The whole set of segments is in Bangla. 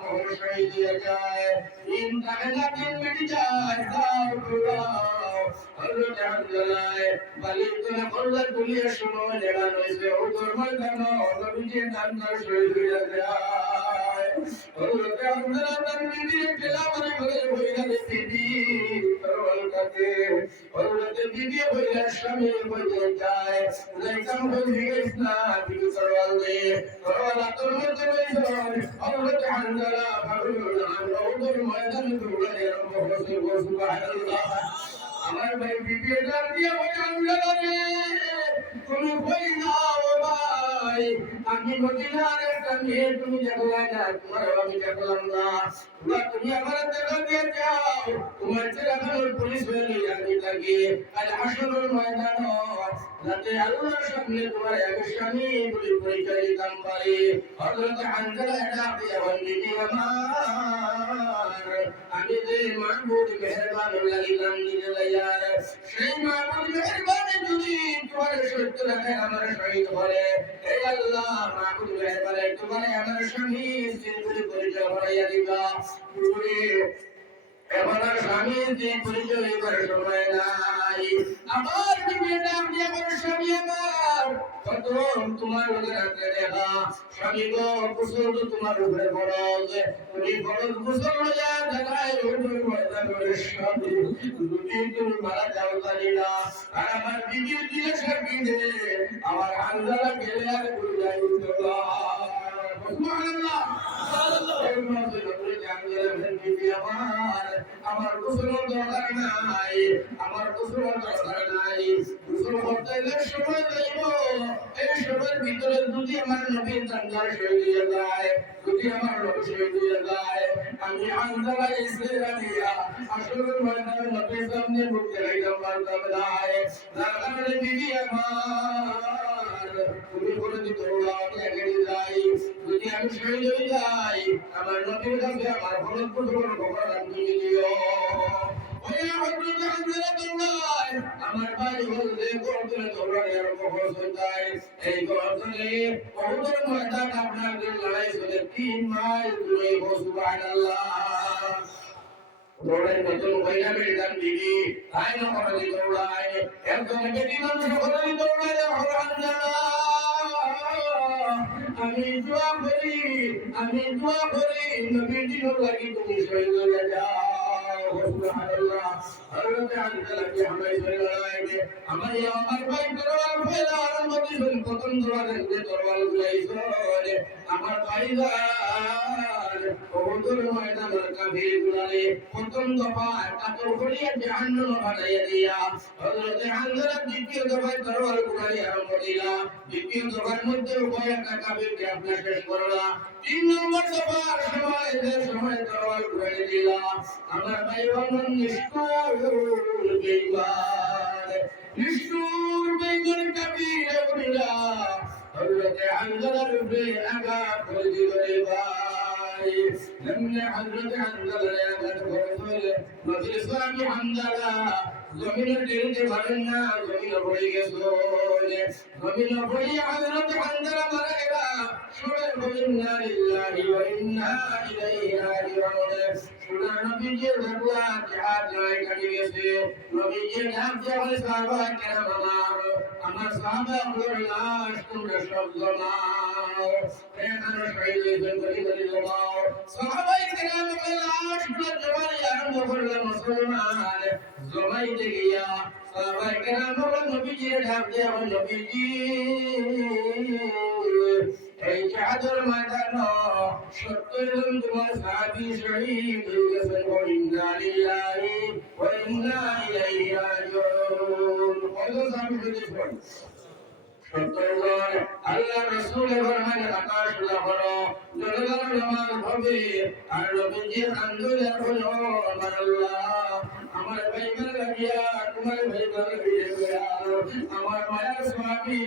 মোহর শহীদ হয়ে যায় তিন কাহেলা তিন মিটি যায় দাও দাও হযরত হামজালায় বালির কোলে কল্লা দুলিয়া সময় লাগানো হয়েছে ও দরবার কেন নবীজি নামদার শহীদ হয়ে যায় হযরত হামজালা তার বিবির তেলাওয়াত করে হইয়া বিবি তরলকাতে হযরত বিবি হইয়া স্বামী হয়ে যায় লাইকাম হয়ে গেছে না বিবি তরল দিয়ে তরল তোর মধ্যে রয়েছে হযরত হামজালা ভাবুল্লাহ নওদর ময়দানে দৌড়ে আরম্ভ সুবহানাল্লাহ আমার ভাই বিবি ডাক দিয়া বলে হামজালা রে তুমি কই যাও ভাই আমি মদিনার একটা মেয়ে তুমি দেখলা না তোমার আমি দেখলাম না তুমি আমার দেখা দিয়ে যাও তোমার চিরাখানোর পুলিশ হয়ে আমি থাকি আর হাসরের ময়দান যাতে আল্লাহর সামনে তোমার এক স্বামী বলে পরিচয় দিতাম পারি হযরত হামজালা ডাক দিয়া বলে আমার আমি যে মাহবুব মেহেরবান লাগিলাম নিজে লাইয়ার সেই মাহবুব মেহেরবান যদি তোমার সত্য রাখে আমার শহীদ বলে হে আল্লাহ মাহবুব মেহেরবান তোমার আমার স্বামী জিন্দগি পরিচয় হইয়া দিবা তুমি আমার স্বামী যে পরিচয় এবার সময় নাই আমার বিবেটা আপনি আমার স্বামী আমার কত তোমার লোকের হাতে দেখা স্বামী গো কুশল তোমার উপরে ফরজ তুমি ফরজ কুশল হইয়া দেখায় ওই ময়দানের স্বামী যদি তুমি মারা যাও জানি না আর আমার বিবির দিলে সাক্ষী দে আমার হামজালা গেলে আর বুঝাই সুবহানাল্লাহ আমার গোসলের দরকার নাই আমার গোসলের দরকার নাই গোসল করতে সময় যাইব এই সময়ের ভিতরে যদি আমার নবীর জান্নাত হয়ে যায় যদি আমার নবী হয়ে যায় আমি হামজালা ইসলাম দিয়া আসলে ময়দানে নবীর সামনে মুখ দেখাইতে পারতাম না যার কারণে বিবি আমার তুমি বলে দিত আমি আগে যাই যদি আমি শহীদ হয়ে যাই আমার নবীর কাছে আমার হলুদ পুজোর খবর তুমি দিও ওই হযরত হামজালা দৌড়ায় আমার ভাই বলতে গর্দনে দৌড়ায় আর খবর শুনতাই এই গর্দনে ওদের ময়দান আপনাদের লড়াই চলে 3 মাইল দূরে সুবহানাল্লাহ দৌড়াই নতুন হইয়া বেড়ান দিদি তাই না করে দৌড়ায় একজন বেটি মানুষ করে দৌড়ায় হামজালা আমি দোয়া করি নবীর দিনের লাগি তুমি শহীদ হয়ে যাও সুবহানাল্লাহ হযরত হামজালাকে হামলাই করে লড়াইতে আমার ভাই তরবাল ফেলা আরম্ভ দিলেন প্রথম তরবাল গুলাইছে আমার ভাইজান ওহুদের ময়দানের কাফির গুলারে প্রথম দফা কাতর করিয়া জাহান্নাম বানাইয়া দিয়া হযরত হামজালা দ্বিতীয় দফায় তরবাল গুলাই আরম্ভ দিলা দ্বিতীয় দফার মধ্যে উভয় একটা কাফিরকে আপনি শেষ করলা 3 নম্বর দফার সময় তরবাল গুলাই দিলা আমার ভাই বন্ধন নিষ্ঠুর বেঈমান কাফির বলিলা হযরত হামজালার উপরে আঘাত করে দিল রে ভাই লম্নে হযরত হামজালার আঘাত করে নবী ইসলামী হামজালা জমিনের টেনে পারেন না জমিনে পড়ে গেছে জমিনে পড়ে হযরত হামজালা মারা গেল সবাই বলেন না লিল্লাহি ওয়া ইন্না ইলাইহি রাজিউন সুরা নবীজি দরুয়া জিহাদ নয় কাটি গেছে নবীজি নাম দিয়ে বলে সাহাবা কেরাম আমার সাহাবা গুলোর লাশ তোমরা সব জমাও এখানে শহীদ হয়েছেন গলি জমাও সাহাবা কেরাম লাশ গুলো জমাই আরম্ভ করলেন মুসলমান জমাইতে গিয়া সাহাবা কেরাম নবীজি ডাক দিয়ে নবীজি এই জিহাদের ময়দানে 70 জন তোমার সাহাবী শহীদ হয়ে গেছেন ইন্না লিল্লাহি ওয়া ইন্না ইলাইহি রাজিউন কত সাহাবী শহীদ হয়েছে 70 জন আল্লাহ রাসূলের ফরমানে আকাশ খোলা হলো জলজল নামাজ হবে আর নবীজি আন্দোলন হলো আমার আল্লাহ আমার ভাই মারা গিয়া তোমার ভাই মারা গিয়া আমার মায়ের স্বামী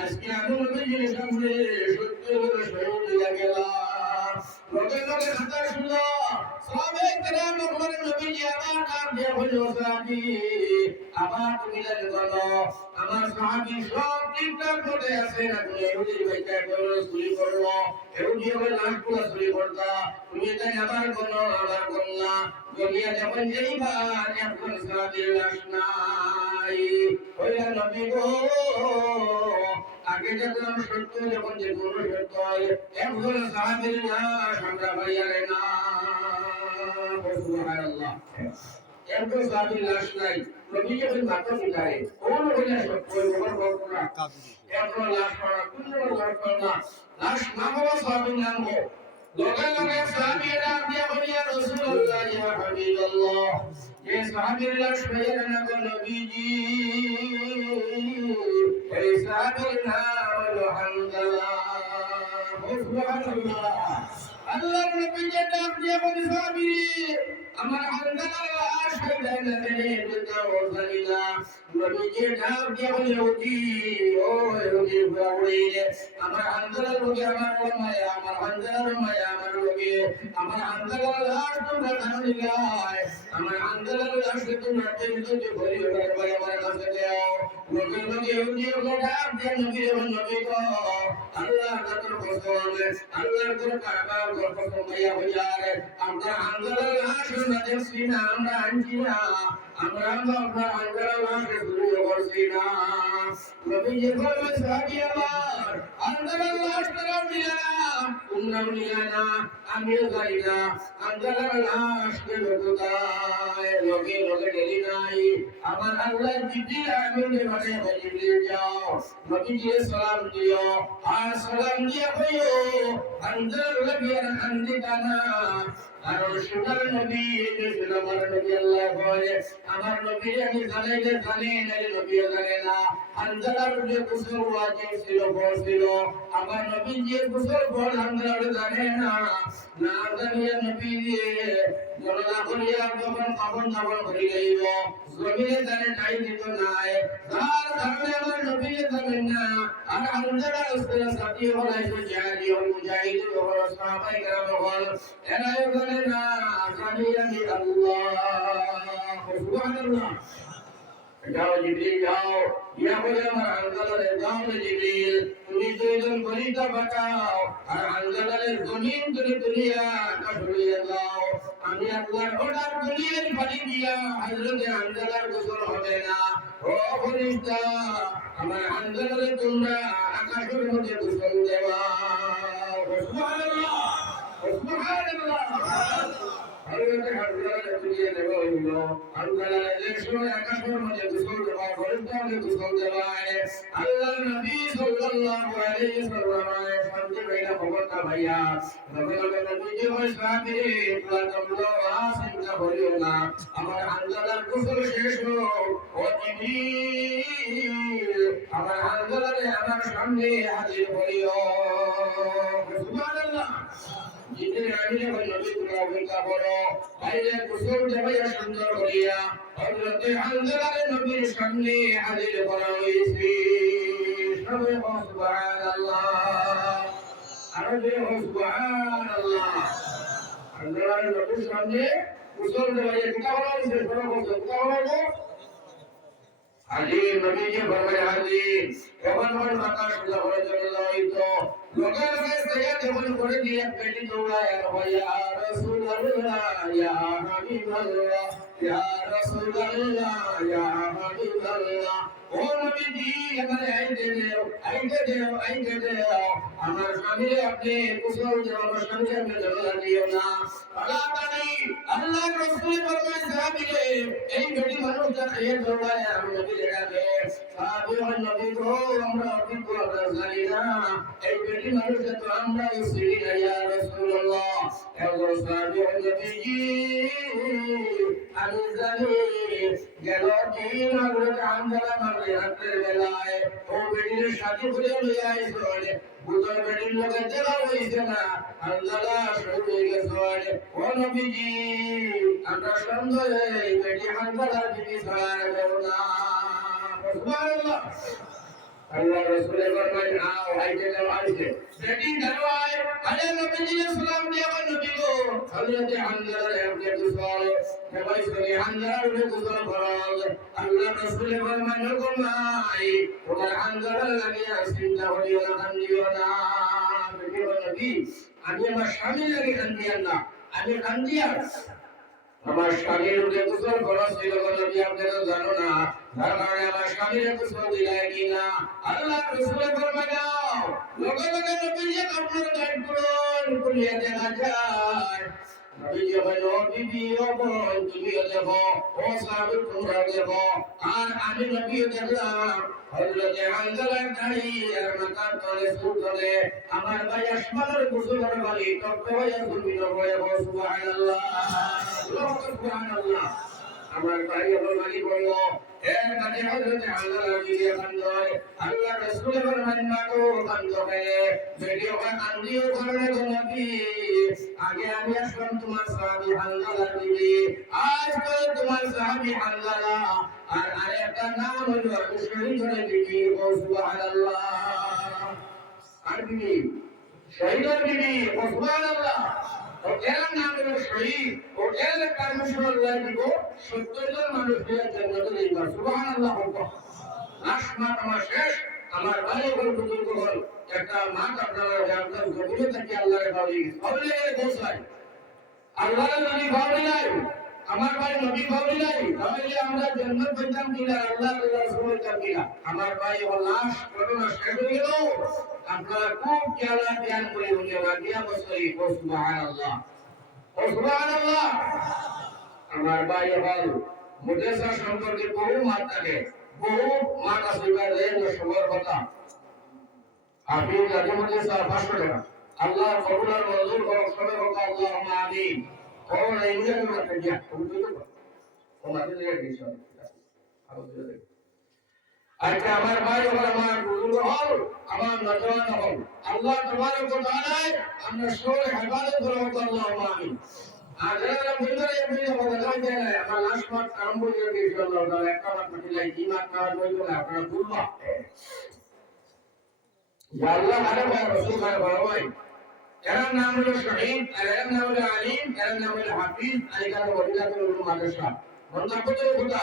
আজকে আমি নবীজির সামনে 70 জন শহীদ হয়ে গেলাম লোকে লোকে কথা শুনলো সাহাবে কেরাম বলেন নবীজি আমার নাম দিয়ে বলো সাহাবী আবার তুমি জানো আমার সাহাবী সব ঠিকঠাক মতে আছে না তুমি এহুদি বাইটা করে চুরি করলো এহুদি হবে লাশগুলো চুরি করতা তুমি তাই আবার করলা দুনিয়া যখন যাইবা এখন সাহাবীর লাশ নাই ওইলা নবী গো আগে যখন সত্য যখন যে গুণ সত্য এখন সাহাবীর লাশ আমরা পাইয়ারে না সুবহানাল্লাহ এরপর সাহাবীর লাশ নাই নবী যখন মাথা পিটায় কোন হইলা সত্য ওর বলনা এরপর লাশ পাওয়া কোন বলনা লাশ না হওয়া সাহাবীর নাম হো লগে লগে সাহাবীরা দিয়া বলিয়া রাসূলুল্লাহ ইয়া হাবিবাল্লাহ যে সাহাবীর লাশ পাইয়া না গো নবীজি এই সাহাবীর নাম হলো হামজালা সুবহানাল্লাহ আল্লাহর নবী যে ডাক দিয়া বলি সাহাবী আমার হামজালার লাশ পাইয়া না রে দাও জানিলা নবী যে ডাক দিয়া বলি ওজি ও ওজি বাউড়িলে আমার হামজালার লোকে আমার মায়া আমার হামজালার মায়া আমার লোকে আমার হামজালার লাশ তোমরা জানিলাই আমার হামজালার লাশ তোমরা দেখতে ভরি ওরে আমার কাছে দাও লোকে লোকে ওজি ডাক দিয়া নবী গো আল্লাহ তাআলার কসম আল্লাহর কোন কাবা কসম মায়া হইয়ারে আমরা হামজালার লাশ না দেখছি না আমরা আনছি না আমরা আপনার হামজালার লাশ শুরু করছি না নবী যে বলবে সাহাবী আমার হামজালার লাশ তারাও নিলা তোমরাও নিলা না আমিও জানি না হামজালার লাশ গেল কোথায় লোকে লোকে ডেলি নাই আমার আল্লাহ জিবরিল আমিনকে মানে জিবরিল যাও নবীকে সালাম দিও আর সালাম দিয়া কইও হামজালার লাগিয়া খান্দি কানা আর সুগার নবী আমার নবী আল্লাহ বলে আমার নবী আমি জানাইলে জানি না নবী জানে না হামজালার যে কুসুর ওয়াজিব ছিল ফরজ ছিল আমার নবী যে কুসুর ফরজ হামজালার জানে না না জানিয়া নবী গণনা করিয়া যখন কাপড় কাপড় ভরি গইব জমিনে জানে টাই দিত নাই তার কারণে আমার নবী জানেন না আর হামজালার উসরা সাথী হলাইছে জানি ও মুজাহিদ ও সাহাবায়ে কেরাম হল এরাও জানে না জানি আমি আল্লাহ সুবহানাল্লাহ যাও জিবরিল যাও ইয়া বলে আমার হামজালার যাও জিবরিল তুমি দুইজন গলিটা বাঁচাও আর হামজালার জমিন তুমি দুনিয়া কাটুরিয়ে দাও আমি আল্লাহর অর্ডার দুনিয়ার পানি দিয়া হযরতে হামজালার গোসল হবে না ও ফেরেশতা আমার হামজালার তোমরা আকাশের মধ্যে গোসল দেওয়া সুবহানাল্লাহ সুবহানাল্লাহ হযরতে হামজালার দুনিয়া দেওয়া হলো হামজালার দেশে আকাশের মধ্যে গোসল দেওয়া ফেরেশতাকে গোসল দেওয়া আল্লাহর নবী সাল্লাল্লাহু আলাইহি ওয়াসাল্লাম শান্তি ভাইয়া খবরটা ভাইয়া নবী নবী ওই সাহাবীরে তোমরা চিন্তা করিও না আমার হামজালার গোসল শেষ হলো ও জিবরিল আমার হামজালারে আমার সামনে হাজির করিও সুবহানাল্লাহ জিবরিল আমিনে ওই নবী তোমরা অপেক্ষা করো বাইরে গোসল দেওয়া সুন্দর করিয়া হযরতে হামজালারে নবীর সামনে হাজির করা হয়েছে সবাই সুবহানাল্লাহ আরবে সুবহানাল্লাহ হামজালারে নবীর সামনে গোসল দেওয়া এটা বলা হয়েছে বড় গোসল এটা বলা হলো হাজির নবীজি ফরমায় হাজির যখন আমার মাথা সোজা করে চলে যাইতো লোকে লোকে সাইয়া যখন করে দিয়ে পেটি দৌড়ায় ইয়া রাসূলুল্লাহ ইয়া হাবিবাল্লাহ ইয়া রাসূলুল্লাহ ইয়া হাবিবাল্লাহ ও নবীজি আমারে আইতে দেও আমার স্বামী আপনি কুশল দেওয়া স্বামী আপনি জগা দিও না তাড়াতাড়ি আল্লাহ রাসূল ফরমায় সাহাবীরে এই বেটি মানুষটা খেয়ে দৌড়ায় আমি নবী লেখাবে সাহাবী হয় নবী গো আমরা অভিজ্ঞ আমরা জানি না এই বেটি মানুষটা তো আমরা চিনি না ইয়া রাসূলুল্লাহ এগো সাহাবী হয় নবীজি আমি জানি গেল দিন হযরত হামজালা মারলে রাতের বেলায় ও বেটির সাথে করে লইয়া আইছো বুঝার বেটির লোকে দেখা হইছে না হামজালা শহীদ হয়ে গেছে ও নবীজি আমরা সন্দেহে বেটি হামজালার দিকে ছাড়া দেব না সুবহানাল্লাহ আল্লাহ রাসূলের ফরমান আও আইতে দাও আইতে বেটি দাঁড়ায় আরে নবীজি সালাম দিয়া নবী গো হযরত হামজার আপনি গোসল ফরমাইছেন হামজার গোসল ফরজ আল্লাহ রাসূল ফরমান ঘুমাই তোমার হামজার লাগে চিন্তা করিও না কান্দিও না নবী আমি আমার স্বামী লাগে কান্দিয়া না আমি কান্দিয়া আমার স্বামীর উপরে গোসল ফরজ ছিল নবী আপনারা জানো না তার কারণে আমার স্বামীর গোসল দিলাই কিনা আল্লাহ রাসূল ফরমায় লগে লগে নবী আপনার গাইড করুন কুলিয়া দেখা যায় নবীজি বলল বিবি ও বোন তুমিও দেখো ও সাহাবী তোমরা দেখো আর আমি নবীও দেখলাম হযরত হামজার দাড়ি আর মাথার তলে চুল ধরে আমার ভাই আসমানের গোসলের বাড়ি টকটকাইয়া ঘুমিয়ে পড়ে সুবহানাল্লাহ সুবহানাল্লাহ আমার ভাই আমার মালি বলল এর কাছে হযরত হামজার দিকে কান্দয় আল্লাহ রাসূল ফরমান মাগো কান্দ করে ভিডিও কান্দিও করে নবী আগে আমি আসলাম তোমার সাহাবী হামজার দিকে আজ করে তোমার সাহাবী হামজার আর আরেকটা নাম হলো শহীদ হয়ে দিকে সুবহানাল্লাহ আর দিকে শহীদ দিকে সুবহানাল্লাহ ও এর নাম হলো শহীদ ও এর পারমিশন আল্লাহ দিব 70 জন মানুষ দিয়ে জান্নাতে যাবে সুবহানাল্লাহ লাশ আমার শেষ আমার ভাই বল বুজুর্গ হল একটা মা আপনারা জানতেন জমিনে থেকে আল্লাহর বাড়ি সবলে গোসাই আল্লাহর নবী ভাবি নাই আমার ভাই নবী ভাবি নাই তাহলে আমরা জান্নাত পেতাম কিনা আল্লাহর রাসূলের কিনা আমার ভাই ও লাশ ঘটনা শেষ হয়ে গেল আপনারা খুব খেয়াল ধ্যান করে বলে রাজিয়া বসরি সুবহানাল্লাহ সুবহানাল্লাহ আমার ভাই হল মুদেসা সম্পর্কে বহু মাত থাকে বহু মাত আসিবার রেঞ্জ সময়ের কথা আপনি জাতি মুদেসা 500 টাকা আল্লাহ কবুল আর মঞ্জুর করুন সবাই বলুন আল্লাহুম্মা আমিন ও এইগুলো আমরা করিয়া তুমি তো ও মাঝে দিয়ে দিছো আচ্ছা আমার ভাই হল আমার বুজুর্গ হল আমার নজওয়ান হল আল্লাহ তাবারক ওয়া তাআলা আমরা সবাই ইবাদত করব আল্লাহুম্মা আমিন আজরা ভিতরে এমনি বলা যায় না আমার লাস্ট মাস আরম্ভ হয়ে গেছে আল্লাহ তাআলা একটা মাস মিলাই কি মাস না হইলো না আপনারা বুঝবা ইয়া আল্লাহ আরে ভাই রাসূল ভাই এর নাম হলো শহীদ আর এর নাম হলো আলিম এর নাম হলো হাফিজ আর এখানে ওলিয়াতুল উলুম মাদ্রাসা বন্ধা কত কথা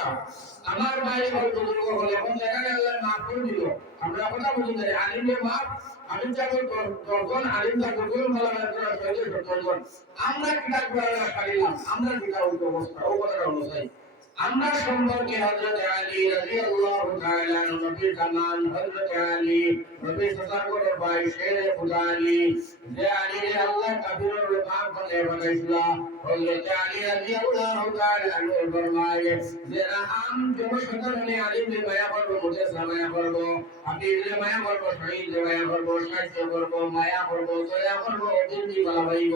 আমার ভাই হল বুজুর্গ হল এখন এখানে আল্লাহ মাফ করে দিল আমরা কথা বুঝি না আলিমের মাফ আলিম যাবে তখন আলিম দা কবুল বলা হয় তোরা সহজে তখন আমরা কিতাব পড়া পারিলাম আমরা কিতাব অবস্থা ও কথা অনুযায়ী আমরা সম্পর্কে হযরত আলী রাদিয়াল্লাহু তাআলা আনহু নবীর জামান হযরত আলী নবী সাল্লাল্লাহু ভাই শেরে খুদা আলী যে আলী আল্লাহ কাবিরুল পাক বলে বানাইছিল হযরত আলী রাদিয়াল্লাহু তাআলা আনহু ফরমায় যে আম জনসাধারণে আলীমে মায়া করব মুঝে মায়া করব হাবিবে মায়া করব শহীদ মায়া করব সাহায্য করব মায়া করব দয়া করব দিনই বলা হইব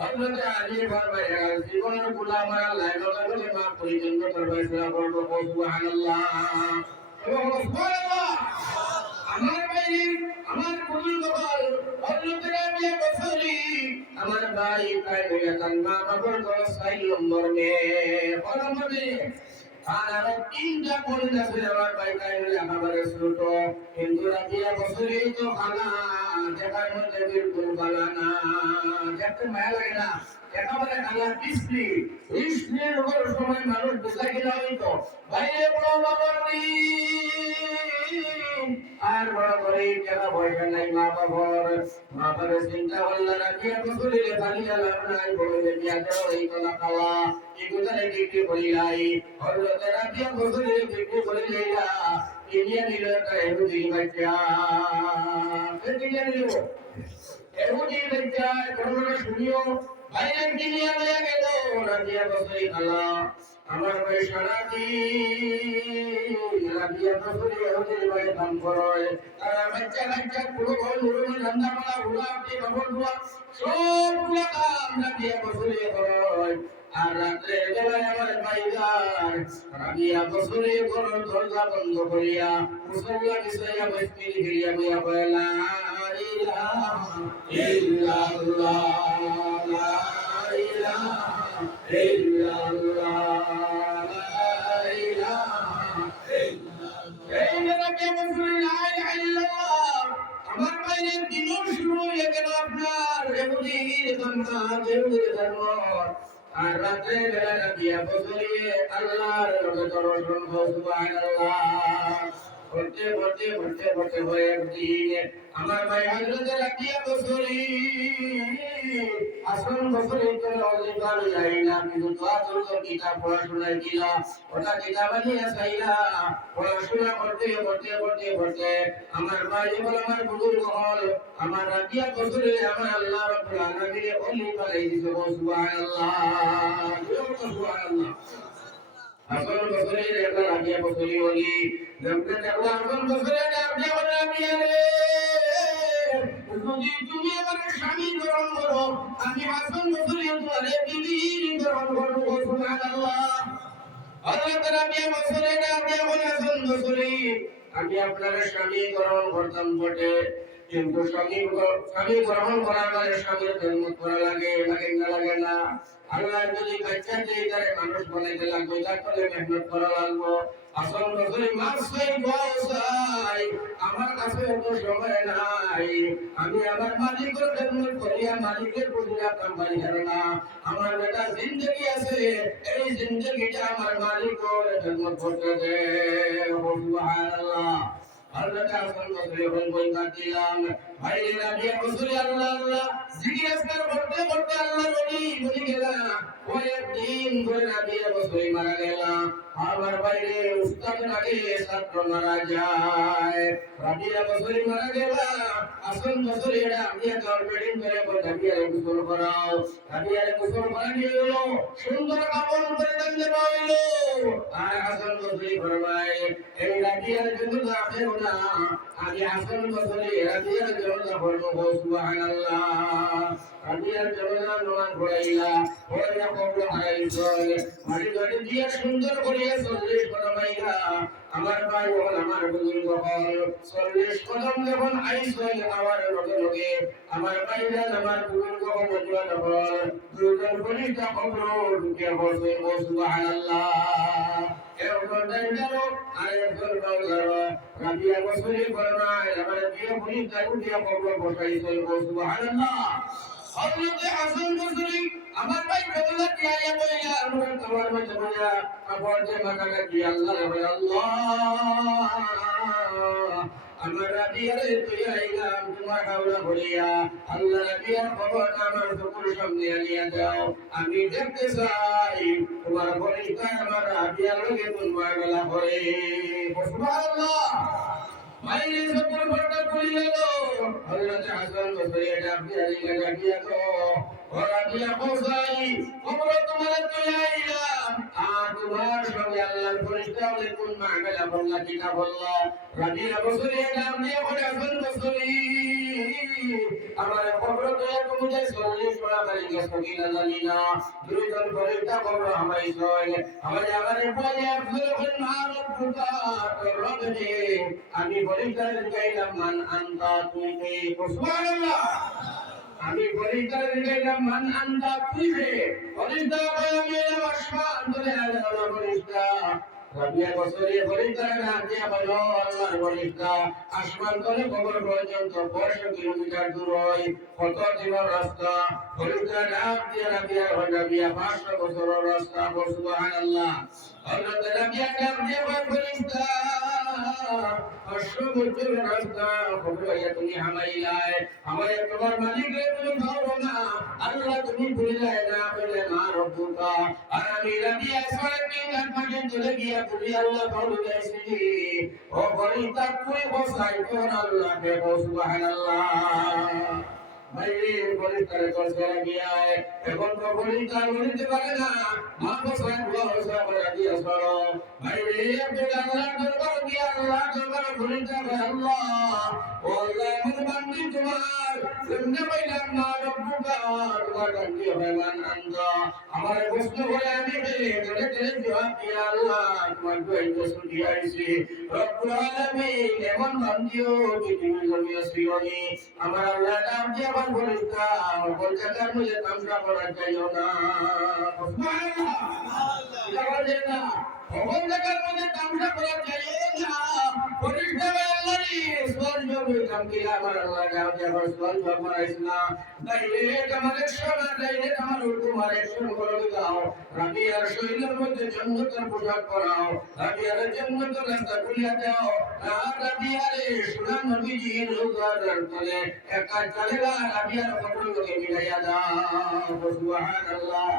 হযরত আলী ফরমায় জীবনের গোলাম আল্লাহ নবী মাফ করে জন্য সুবহানাল্লাহ সুবহানাল্লাহ আমার ভাই আমার বুজুর্গ বল হযরত রাবিয়া বসরি আমার ভাই কায়দা কালমা কবর করে 6 নম্বর মে ফরমাবে আর তিনটা পরিণা ছিল আমার ভাই কায়দা আমারে ছোট কিন্তু রাবিয়া বসরি তো খানা দেখার মধ্যে বিলকুল ভালো না দেখতে মায়া লাগে না একেবারে কালা পিছলি পিছলির উপর সময় মানুষ বুঝাই না হইতো বাইরে বড় বাবরি আর বড় করে টাকা পয়সা নাই মা বাবার চিন্তা করলে রাখিয়া বসলিলে পানি লাভ নাই বলে দিয়া দেও এই কথা খাওয়া এগুলো বিক্রি করি নাই হযরত রাখিয়া বসলিলে বিক্রি করি লইলা কিনিয়া নিল একটা এহুদি বাচ্চা কিনিয়া নিল এহুদি বাচ্চা ঘটনা শুনিও বাইরে কিনিয়া লইয়া গেল রাখিয়া বসলি খালা আমার ভাই সারাদি রাখিয়া বসলি এহুদির বাড়ি কাম করে আর বাচ্চা বাচ্চা পুরো ঘর মুরুম ঠান্ডা মালা হুলা আপনি খবর দুয়া সবগুলা কাম রাখিয়া বসলি করে আর রাত্রে বেলায় আমার ভাইজান রাখিয়া বসলি করে দরজা বন্ধ করিয়া মুসল্লা বিছাইয়া বসলি গিয়া বইয়া বলা ইলাহা ইল্লাল্লাহ লা ইলাহা ইল্লাল্লাহ লা ইলাহা ইল্লাল্লাহ এই রাখিয়া বসলি লা ইলাহা ইল্লাল্লাহ আমার বাইরে দিনও শুরু হয়ে গেল আপনার এমনি কান্না দেবীর জন্ম আর রাতে বেলা রাবিয়া বছরিয়ে আল্লাহর দর্শন সুবহানাল্লাহ পড়তে পড়তে পড়তে পড়তে হয়ে একদিন আমার ভাই হযরত রাবিয়া বছরি আসল বছরি তো অলিকার যাই না কিন্তু দোয়া করলো কিতাব পড়াশোনা দিলা ওটা কিতাব নিয়ে চাইলা পড়াশোনা করতে করতে করতে করতে আমার ভাই বল আমার বুজুর্গ হল আমার রাবিয়া বছরি আমার আল্লাহ রাব্বুল আলামিন অলি বানাই দিয়েছে সুবহানাল্লাহ সুবহানাল্লাহ আসল বছরে একটা রাবিয়া বছরি হলি জমতে দেখলা আসল বছরে রাবিয়া রাবিয়া রে যদি তুমি আমার স্বামী গ্রহণ করো আমি আসল বছরে তোমারে বিবি গ্রহণ করব সুবহানাল্লাহ হযরত রাবিয়া বছরে রাবিয়া বলে আসল বছরে আমি আপনার স্বামী গ্রহণ করতাম বটে কিন্তু স্বামী গ্রহণ করার পরে স্বামীর খেদমত করা লাগে না লাগে না আল্লাহ যদি বাচ্চা দিয়ে তারে মানুষ বানাইতে লাগবে তাহলে মেহনত করা লাগবে আসল বছরে মাস হয়ে বসাই আমার কাছে এত সময় নাই আমি আমার মালিকের খেদমত করিয়া মালিকের প্রতি রাখতাম পারি না আমার বেটা জিন্দগি আছে এই জিন্দগিটা আমার মালিকের খেদমত করতে দে সুবহানাল্লাহ হযরত হাসান বসরি বই কাটিলাম ভাই রাবিয়া বসরি আল্লাহ আল্লাহ জিকির আজকার করতে করতে আল্লাহ বলি গেলা ওই একদিন ধরে রাবিয়া বসরি মারা গেলা আমার বাইরে উস্তাদ নাকি ছাত্র মারা যায় রাবিয়া বসরি মারা গেলা হাসান বসরি এটা আমি কার বেডিং করে রাবিয়ারে গোসল করাও রাবিয়ারে গোসল করা নিয়ে গেল সুন্দর কাপড় উপরে টাঙিয়ে পাইলো আর হাসান বসরি ফরমায় এই রাবিয়ার জন্য আপনি না আমি হাসান বসরি রাবিয়ার জন্য ফরমাবো সুবহানাল্লাহ রাবিয়ার জন্য নামাজ পড়াইলা পড়া কবর হারাইছল মাটি গড়ি দিয়ে সুন্দর করিয়া 40 কদম আইলা আমার ভাই হল আমার বুজুর্গ হল 40 কদম যখন আইছল আমার লগে লগে আমার ভাইরা আমার বুজুর্গ হল জওয়ান হল দুজন বলিটা কবর ঢুকে বসে সুবহানাল্লাহ এরকম দাঁড়ালো আর একজন বাউলারো রাবিয়া বসরি ফরমায় আমার বিয়ে বলি দাউদিয়া কবর বসাইছল সুবহানাল্লাহ হযরত হাসান বসরি আমার ভাই বলল দিয়া বইলা আমার তোমার মত বইলা কাপড় যে মাথাটা কি আল্লাহ আল্লাহ আমার রাবিয়ারে তুই আইলাম তোমার হাওলা বলিয়া আল্লাহ রাবিয়ার খবরটা আমার চোখের সামনে আনিয়া দাও আমি দেখতে চাই তোমার বলিটা আমার রাবিয়ার লগে তোমার বেলা করে সুবহানাল্লাহ মাইরে সকল ঘরটা খুলে গেল হযরত হাসান বসরি রাবিয়ারে রাবিয়া কো ও রাবিয়া কোসাই খবর তোমার তুই আইলাম আর তোমার সঙ্গে আল্লাহর ফেরেশতা বলে কোন মাগলা বললা কিনা বললা রাবিয়া বসরি নাম দিয়ে বলে হাসান বসরি আমার খবর তো তুমি যে 40 পড়া করি গেছো কিনা জানি না দুইজন ফেরেশতা খবর আমায় কয় আমার বলে আব্দুল মারুফা রবি আমি বলিতার গাইলাম মান আনতা তুই কে সুবহানাল্লাহ আমি বলিতার গাইলাম মান আনতা তুই কে বলিতা আমি আসমান বলে আল্লাহ বলিতা রাবিয়া বসরি বলিতার নাম দিয়া বলো আল্লাহর বলিতা আসমান তলে কবর পর্যন্ত 500 কিলোমিটার দূর হয় কত দিনের রাস্তা বলিতা নাম দিয়া রাবিয়া 500 বছরের রাস্তা সুবহানাল্লাহ হযরত রাবিয়া নাম দিয়া বলিতা 500 বছরের রাস্তা খবর তুমি হামাইলাই আমার তোমার মালিক তুমি ভাবো না আল্লাহ তুমি ভুলিলাই না বলে না রব্বুকা আর আমি রাবিয়া সাড়ে 3 ঘন্টা পর্যন্ত গিয়া তুমি আল্লাহ ভালোবাসি ও বলিতা তুই বসাই তোর আল্লাহকে সুবহানাল্লাহ ভাইরে বলিতার কসরা গিয়া এখন তো বলিতা বলিতে পারে না মা বসাই বসা করে দিয়া সরো ভাইরে আল্লাহ দরবার গিয়া আল্লাহ দরবার বলিতা আল্লাহ ও আল্লাহ মেহরবানি তোমার জিন্দা পাইলাম না রব্বুকা তোমার ডাকি মেহমান আনজা আমার প্রশ্ন করে আমি ধরে ধরে জবাব দিয়া আল্লাহ তোমার দোয়াইতে শুনি আইছি রব্বুল আলামিন এমন বান্দিও পৃথিবীর জমিনে ছিলনি আমার আল্লাহ নাম দিয়া আমার বলিতা বলতে কার মুঝে তামসা করা চাইও না সুবহানাল্লাহ এটা বলে না ভগবান দেখার মধ্যে তামসা করা যায় না পরিষ্কার আল্লাহরই স্বর্গ হইতাম কি আমার আল্লাহ গাও যে আমার স্বর্গ করাইছ না ডাইরেক্ট আমাদের সবার ডাইরেক্ট আমার তোমার একশন করে দাও রাবিয়ার শরীরের মধ্যে জান্নাতের পোশাক পরাও রাবিয়ার জান্নাতের রাস্তা খুলিয়া দাও আর রাবিয়ারে সুনাম নবীজি রোজার তলে একা চলেলা রাবিয়ার কবরকে মিলাইয়া দাও সুবহানাল্লাহ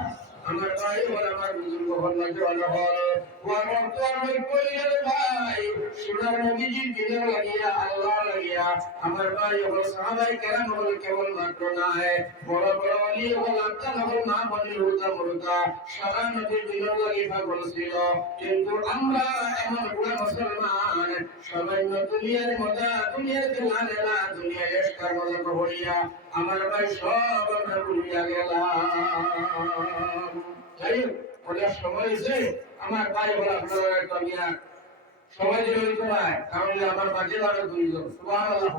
আমার ভাই ওর আমার বুজুর্গ হল জল হল ওয়ার তোর ওই কইলের ভাই সুনাম নবীজি দিনের লাগিয়া আল্লাহ লাগিয়া আমার ভাই ওর সাহাবাই কেরাম হল কেবল মাত্র নয় বড় বড় ওলি হল আত্মা হল না বলি হুদা মুরদা সারা নবীর দিনের লাগি পাগল ছিল কিন্তু আমরা এমন বুড়া মুসলমান সামান্য দুনিয়ার মজা দুনিয়ার খেলা নেলা দুনিয়ার এসকার মজা করিয়া আমার ভাই সব আমরা ভুলিয়া গেলাম তাই ওটার সময় এসে আমার ভাই বলা আপনারা একটা মিয়া সবাই জড়িত নয় তাহলে আমার মাঝে আরো দুইজন সুবহানাল্লাহ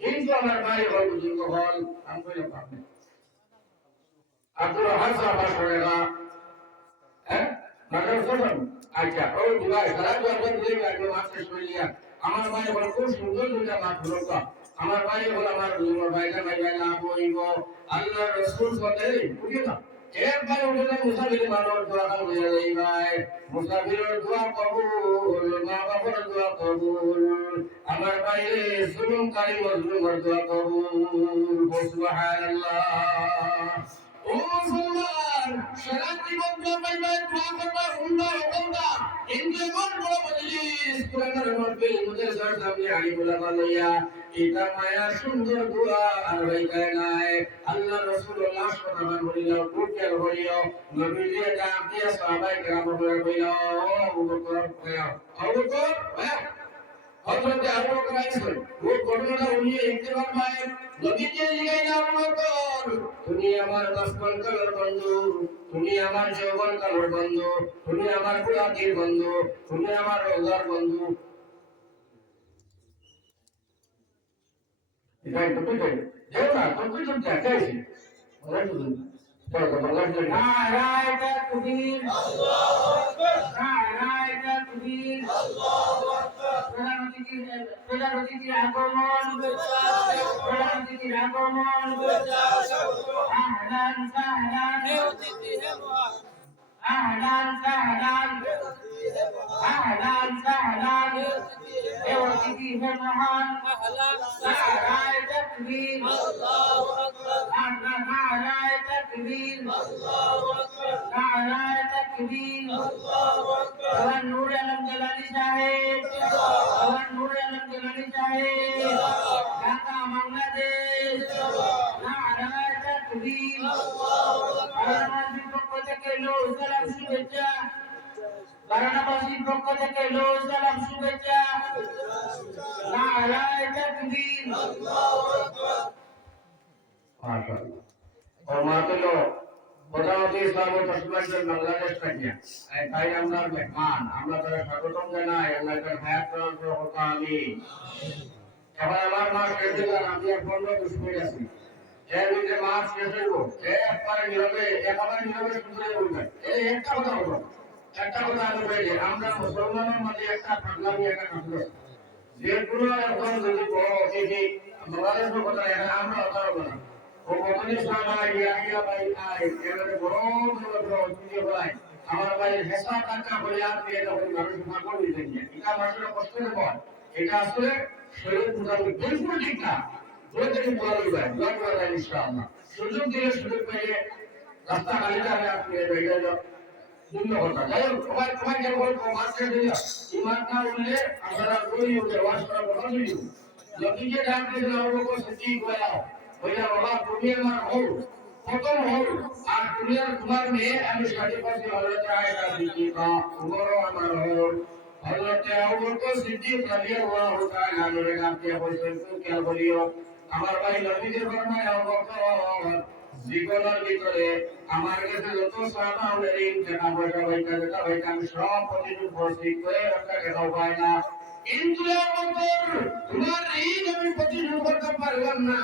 কিন্তু আমার ভাই হল বুজুর্গ হল আমি বলে পাবেন আব্দুল হাসান বাসরেরা হ্যাঁ মাদ্রাসা শোনেন আচ্ছা ও ভাই সারা দরবার দিলে একদম মাত্র শুনিয়া আমার ভাই বলে খুব সুন্দর দুইটা মাছ হলো তো আমার ভাই বলে আমার ভাইটা ভাই না বইব আল্লাহ রাসূল বলে বুঝি না এরপরে উঠে মুসাফির মানুষ দোয়া করে এই ভাই মুসাফিরের দোয়া কবুল মা বাবার দোয়া কবুল আমার ভাইরে জুলুমকারী মজলুমের দোয়া কবুল সুবহানাল্লাহ ও মুসলমান সারা জীবন দোয়া পাইবা দোয়া করবা হুন্ডা হুন্ডা ইনকে মন বড় মজলিস কোরআনের মাহফিল মুদারসার সামনে আলিমুল্লাহ মালাইয়া এটা মায়া সুন্দর দোয়া আর ভাইকায় নাই আল্লাহ রাসূলুল্লাহ সাল্লাল্লাহু আলাইহি ওয়াসাল্লাম কুরআন বলিও নবীজি ডাক দিয়া সাহাবায়ে কেরাম বলিও আবু বকর আবু বকর হযরত আবু বকর আইছেন ও ঘটনাটা উনি ইন্তেকাল হয় নবীজি জিগাইলেন আবু বকর তুমি আমার বাসপন কালের বন্ধু তুমি আমার যৌবন কালের বন্ধু তুমি আমার বুড়াকির বন্ধু তুমি আমার রোজার বন্ধু Ikai betul. Jangan, tapi tu jaga sih. Orang tu. Kalau orang tu. Narai takbir. Allahu Akbar. Narai takbir. Allahu Akbar. Prodanoti ki আগমন. প্রধানমন্ত্রী ki আগমন. ahlan sahlan. Neotiti hai mohad. ahlan sahlan. ahlan sahlan. neotiti hai mohad. নারায়ে তাকবীর আল্লাহু আকবার নারায়ে তাকবীর আল্লাহু আকবার নারায়ে তাকবীর আল্লাহু আকবার আল্লাহ নূর আলম জালালি সাহেব আল্লাহ নূর আলম জালালি সাহেব ঢাকা বাংলাদেশ নারায়ে তাকবীর আল্লাহু আকবার আমাদের পক্ষ থেকে লো সালাম শুভেচ্ছা বারাণসীর পক্ষ থেকে লো সালাম শুভেচ্ছা নারায়ে তাকবীর আল্লাহু আকবার মাশাআল্লাহ और मातलो প্রধানমন্ত্রী ইসলাম ও তসমাজের বাংলাদেশ থেকে তাই আমরা মেহমান আমরা তারা স্বাগতম জানাই আল্লাহ তাআলা হায়াত প্রদান করুন আমিন এবার আমার মা কেদিলা আমি আর 15 দুশমিল আছি এর মধ্যে মাস শেষ হইব একবারে নীরবে শুনতে বলবেন এই একটা কথা বলবো একটা কথা আমি বলি আমরা মুসলমানের মধ্যে একটা পাগলামি একটা কাজ যে কোনো একজন যদি বড় অতিথি বাংলাদেশের কথা এখানে আমরা কথা বলবো না ও কতদিন সামা ইয়া ভাই আয় এখানে বড় বড় অতিথি হয় আমার ভাই হেসা টাকা বলে আপনি এটা বলে মানুষ না করে দিতেন এটা মানুষের কষ্ট হয় এটা আসলে শরীর মোটামুটি বিলকুল ঠিক না বলে থেকে বলা যায় দোয়া করা যায় ইনশাআল্লাহ সুযোগ দিলে সুযোগ পেলে রাস্তা খালি যাবে আপনি এটা কথা যাই হোক সবাই কেন বলবো মাস্টার দিলা ইমান না বললে আপনারা রই হতে ওয়াশ করার কথা শুনি যদি যে ডাক দিয়েছিল ওরকম সত্যি বলাও ওইটা বাবা তুমি আমার হও প্রথম হও আর তুমি আর তোমার মেয়ে আমি সাথে পাশে হজরত আয়েশা সিদ্দিকা উমরও আমার হও হযরত আবু বকর সিদ্দিক রাদিয়াল্লাহু তাআলা আনহুর কাছে বলছেন কি বলিও আমার ভাই নবীজি ফরমায় আবু বকর জীবনের ভিতরে আমার কাছে যত সাহাবা হলেন টাকা পয়সা আমি সব প্রতিদিন ভর্তি করে একটা টাকাও পাই না কিন্তু তোমার এই আমি প্রতিষ্ঠা করতে পারলাম না।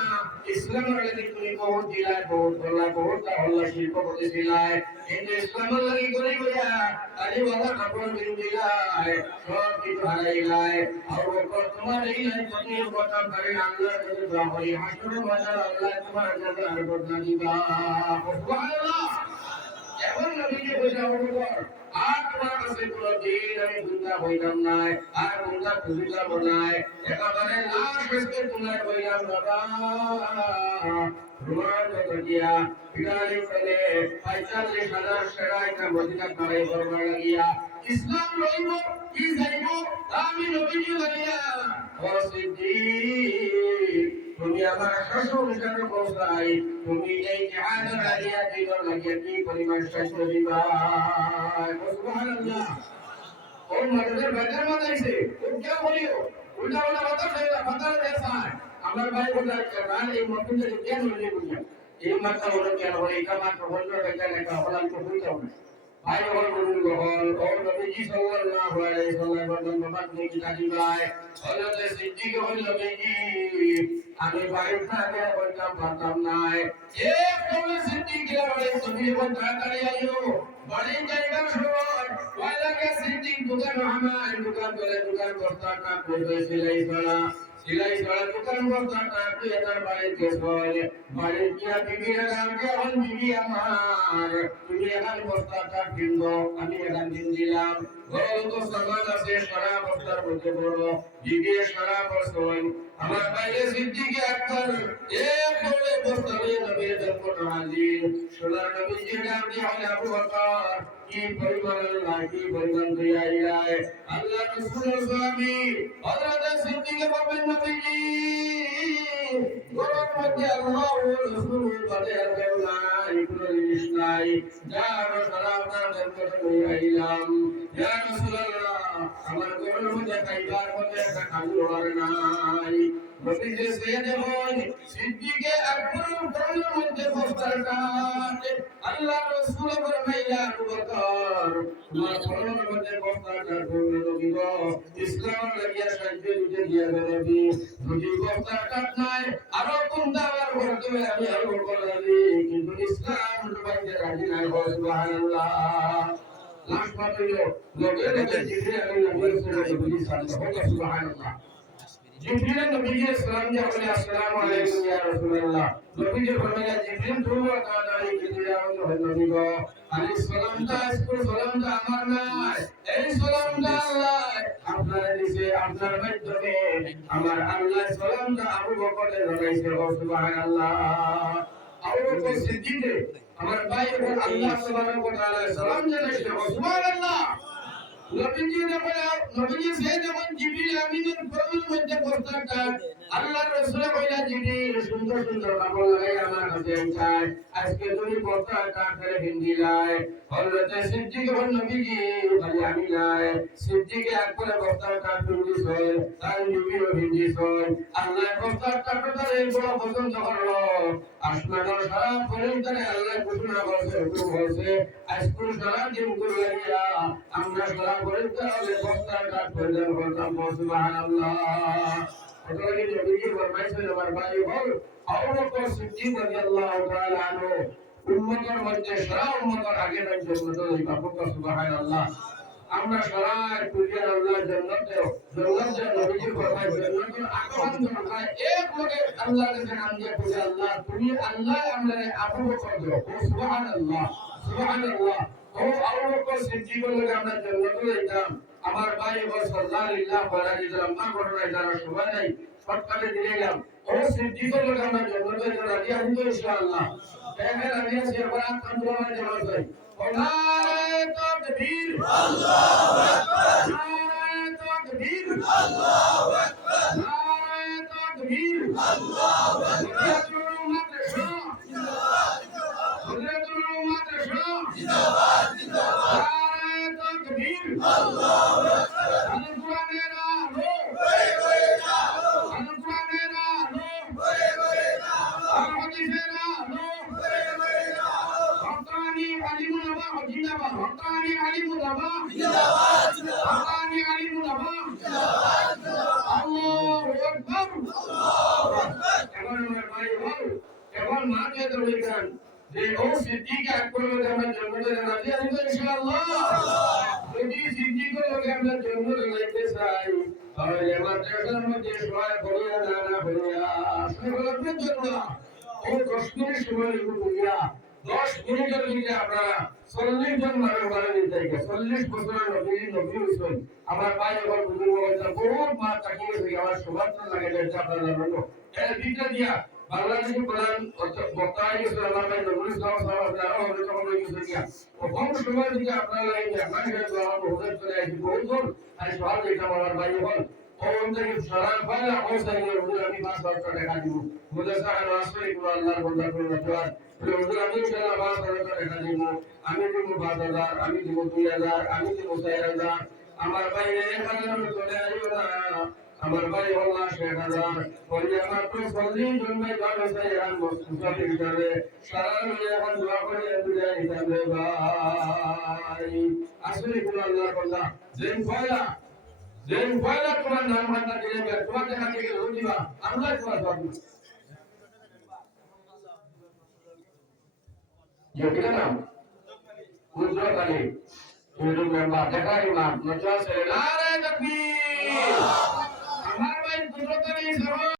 ইসলামের লাগি তুমি বহুত দিলাই, বহুত বললা, বহুত তাহলে শিল্প করেছিলাই, কিন্তু ইসলামের লাগি করে বইয়া আজ বাবা কাপড় কিনে দিলাই, সব কিছু হারাইলাই। আর তোমার এই নাই প্রতিষ্ঠা করতে পারি আল্লাহ কাছে দোয়া করি, হাসরে বাজার আল্লাহ তোমার কাছে আর বদনা দিবা। সুবহানাল্লাহ। এখন নবীজি বলে ওমর, আর তোমার কাছে কোনো দিন আমি গুনাহ হইলাম না, আর গুনাহ খুঁজিলাম না, একেবারে লাশ হইতে তোমার হইলাম বাবা। তোমার মতো দিয়া বিড়ালি ফেলে ৪৫,০০০ সেরাইটা মদিনা কারাই করবার লাগিয়া ইসলাম লইব কি যাইব আমি নবীজি লাগিয়া ও সিদ্দিক তুমি আমার শ্বশুর হিসাবে পৌঁছাই, তুমি এই জিহাদের লাগিয়া জীবন লাগিয়া কি পরিমাণ শ্রেষ্ঠ দিবা। সুবহানাল্লাহ। ও মাদের বাজার মাদাইছে উল্টা বলিও, উল্টা উল্টা কথা কইলা, কথা দেছা আমার ভাই বলা কারণ এই মতকে কেন বলি বুঝা এই মাথা হলো কেন হয় এটা মাত্র হলো এটা লেখা হলাম তো বুঝাও না ভাই হল বলুন গহল ও নবীজি সাল্লাল্লাহু আলাইহি ওয়াসাল্লাম বাবা কি কাজি ভাই হযরত সিদ্দিক হল নবীজি আমি ভাই থাকে বলতাম পারতাম না এক তুমি সিদ্দিক এর বলে তুমি কোন তাড়াতাড়ি আইও বড় জায়গা সময় ওয়ালাকে সিদ্দিক দোকান রহমান দোকান করে দোকান বস্তাটা করে সিলাই সারা দোকান বস্তাটা আপনি এটার বাড়িতে চলে বাড়ি গিয়া বিবিরা গাঁকে এখন বিবি আমার তুমি এখন বস্তাটা কিনবো আমি এখন কিন দিলাম ঘর তো সামান আছে সারা বস্তার মধ্যে বড় বিবি সারা বস্তায় আমার বাইরে সিদ্দিকে আকবর এক বড় বস্তা নিয়ে নবীর দরবারে হাজির সোনার নবীজি নাম দিয়ে হলে আবু বকর কি পরিমাণ লাগি পরিমাণ দিয়া ইলায় আল্লাহ রাসূল স্বামী হযরত সিদ্দিকে বলেন নবীজি গরম মধ্যে আল্লাহ ও রাসূল বলে নাই কোনো জিনিস নাই যা সারা আপনার দরবারে নিয়ে আইলাম ইয়া রাসূলুল্লাহ আমার গরম মধ্যে খাইবার মধ্যে একটা খাজুর আর নাই নবীজি সাইয়েদে হন সিদ্দিকে আকবর গরম মধ্যে বস্তাটা আল্লাহ রাসূল ফরমাইলা আবু বকর তোমার গরম মধ্যে বস্তাটা ধরে নবীগ ইসলাম লাগিয়া সাহায্য দিতে গিয়া নবী যদি বস্তাটা নাই আরো কোনটা আমার করতে আমি আর বললাম কিন্তু ইসলাম বাইরে রাজি নাই সুবহানাল্লাহ লাস্ট পাতে লোকে লোকে জিবরিল আলাইহিস সালাম সুবহানাল্লাহ জিবরিল নবীজি সালাম দিয়া বলে আসসালামু আলাইকুম ইয়া রাসূলুল্লাহ নবীজি ফরমাইলেন জিবরিল তুমি তাড়াতাড়ি জিবরিল নবী গো আলাইহিস সালামটা আজকে সালামটা আমার নাই এই সালামটা আল্লাহ আপনার দিছে আপনার মাধ্যমে আমার আল্লাহ সালামটা আবু বকরের জানাইছে সুবহানাল্লাহ আবু বকর সিদ্দিক আমার ভাই আল্লাহ সুবহানাহু ওয়া তাআলা সালাম জানাইছে সুবহানাল্লাহ নবীজি সে যখন জিবরিল আমিনের প্রভুর মধ্যে বস্তাটা আল্লাহ রাসূল কইলা জিবরিল সুন্দর সুন্দর কাপড় লাগাই আমার কাছে চাই আজকে তুমি বস্তাটা করে হিন্দিলাই হযরত সিদ্দিক হন নবীজি বলি আমি নাই সিদ্দিক একবারে বস্তাটা হিন্দি সই তার নবীও হিন্দি সই আল্লাহ বস্তাটা করে বড় পছন্দ করলো আসমানের সারা ফেরেশতারা আল্লাহ ঘোষণা করেছে হুকুম হয়েছে আজকে সারা দিন করে লাগিয়া আমরা সারা ফেরেশতারা বস্তাটা করে বলতাম সুবহানাল্লাহ অতএব নবীজি ফরমাইছেন আমার ভাই হল আবু বকর সিদ্দিক রাদিয়াল্লাহু তাআলা আনহু উম্মতের মধ্যে সারা উম্মতের আগে নাই জান্নাত হইবা সুবহানাল্লাহ আমরা সারা কুলিয়া আল্লাহ জান্নাতে নবীজি ফরমাইছেন জান্নাতের আগমন হয় এক লোকে আল্লাহর কাছে নাম দিয়ে বলে আল্লাহ তুমি আল্লাহ আমারে আবু বকর দাও সুবহানাল্লাহ সুবহানাল্লাহ ও আবু বকর সিদ্দিক লোকে আমরা জান্নাতে যাইতাম আমার ভাই ওর সাল্লাল্লাহু আলাইহি ওয়াসাল্লাম না ঘটনা জানার সময় নাই শর্টকাটে দিলাম ও সিদ্দিক লোকে আমরা জান্নাতে রাজি আছি ইনশাআল্লাহ দেখেন আমি আজকে বরাত আন্দোলনে জড়াই যাই নারে তাকবীর আল্লাহু আকবার নারে তাকবীর আল্লাহু আকবার নারে তাকবীর আল্লাহু আকবার হযরতুল মাদ্রাসা জিন্দাবাদ জিন্দাবাদ নারে তাকবীর আল্লাহু আকবার আল-কুরআনের আলো ওই ওই আলো আল-কুরআনের আলো ওই ওই আলো আর হাদিসের আলো ওই ওই আলো হকানি আলিমুল জিন্দাবাদ হকানি আলী মুর্দাবাদ জিন্দাবাদ হকানি আলী মুর্দাবাদ জিন্দাবাদ আল্লাহু আকবার এখন আমার ভাই বল এখন মাকে দৌড়ান যে ও সিদ্দিক আকবর আমরা জন্মদিন রাজি আছি ইনশাআল্লাহ যদি সিদ্দিক লোকে আমরা জন্মদিন লাইতে চাই তাহলে আমার দেশের মধ্যে সবাই করিয়া না করিয়া আসলে বলবেন জন্য ও 10 মিনিট সময় করিয়া 10 মিনিটের মধ্যে আপনারা 40 জন মানুষ বাড়ি নিতে 40 বছরের নবী হইছেন আমার ভাই এখন বুজুর্গ হয়েছে বহুত মা তাকিয়ে থেকে আমার সৌভাগ্য লাগে যে আপনারা জানো এর ভিতরে দিয়া বাংলাদেশের প্রধান বক্তা হিসেবে আমার ভাই নবুল ইসলাম সাহেব আরো অনেক সময় কিছু দিয়া কম সময় থেকে আপনারা এই আপনাদের দ্বারা বহুত করে আসি বহুত আর সহজ এটা আমার ভাই হল ওন থেকে সারা পালা অবস্থা নিয়ে আমি 5,000 টাকা দিব মুঝে সারা রাসূল আল্লাহর বন্ধা করে দেওয়ার হুজুর আমি ইনশাআল্লাহ 5,000 টাকা দিব আমি দিব 5,000 আমি দিব 2,000 আমি দিব 4,000 আমার ভাই এখানে চলে আইও না আমার ভাই আল্লাহ 6,000 ওই আমার তো 40 জন ভাই গাড়ি চাই আর মুস্তাফা হিসাবে সারা মিলে এখন দোয়া করে বিদায় হিসাবে ভাই আসলে কোন আল্লাহর বন্ধা যেন পয়লা তোমার নাম হাতে দিলে তোমার দেখা থেকে রুজিবা আল্লাহ তোমার সব যেটা নাম উজ্জ্বল আলী তুমি মেম্বার দেখা ইমাম নজর সে নারে তাকবীর আমার ভাই কুদরত আলী